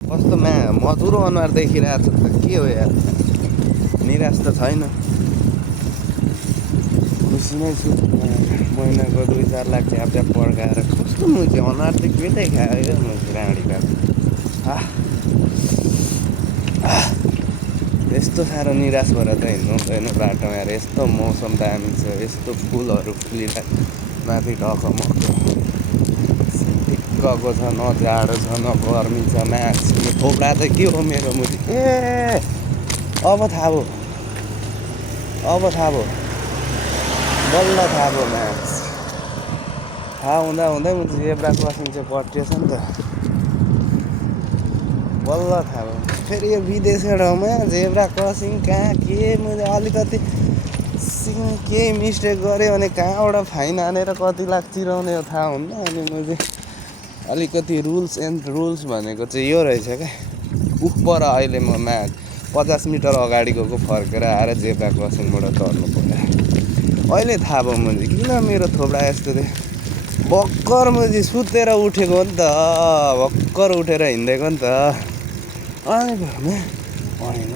कस्तो मधुरो अनुहार देखिरहेको छ त के हो यार निराश त छैन खुसी नै छु महिनाको 2-4 लाख च्याप च्याप पड्काएर कस्तो मुझे अनुहार त केटै खायो मुझे राँडी भएको यस्तो साह्रो निराश भएर त हिँड्नु हुँदैन बाटोमा यार यस्तो मौसम दामी छ यस्तो फुलहरू फुलिरहेको माथि ढकमक गएको छ न जाडो छ न गर्मी छ मान्छे थोप्रा त के हो मेरो मुजी अब थाहा भयो बल्ल थाहा भयो म्याच थाहा हुँदा मुझे जेब्रा क्रसिङ चाहिँ कटिएछ नि त बल्ल थाहा भयो फेरि यो विदेशी ठाउँमा जेब्रा क्रसिङ कहाँ के मैले अलिकति केही मिस्टेक गरेँ भने कहाँबाट फाइन हानेर कति लाख तिराउने हो थाहा हुन्न अनि मैले अलिकति रुल्स भनेको चाहिँ यो रहेछ क्या उपर अहिले म 50 मिटर अगाडि गएको फर्केर आएर जेब्रा क्रसिङबाट तर्नु पर्यो अहिले थाहा भयो मैले किन मेरो थोप्रा यस्तो थिएँ भर्खर मैले सुतेर उठेको नि त भर्खर उठेर हिँडेको नि त अनि होइन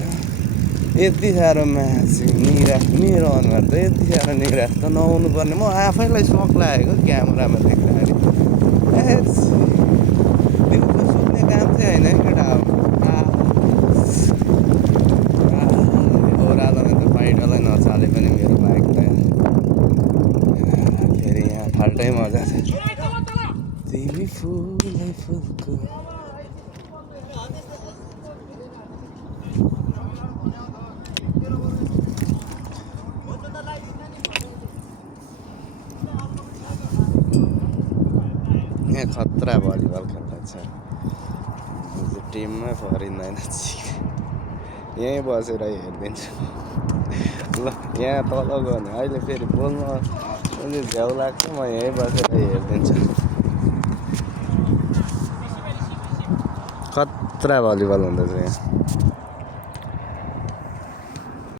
यति साह्रो निराश मेरो अनुहार त यति साह्रो निराश त नहुनु पर्ने म आफैलाई सक लागेको क्यामेरामा देख्दाखेरि दिउँसो सुत्ने काम चाहिँ होइन है केटा ओह्रालोमा त पाइडलै नचाले पनि मेरो बाइकलाई फेरि यहाँ फाल्टै मजा छ तिमी फुलै फुलको यहाँ खतरा भलिबल खेल्दा छ टिममै फरिँदैन यहीँ बसेर हेरिदिन्छु ल यहाँ तल गयो भने अहिले फेरि बोल्न अलि झ्याउ लाग्छ म यहीँ बसेर हेरिदिन्छु खतरा भलिबल हुँदैछ यहाँ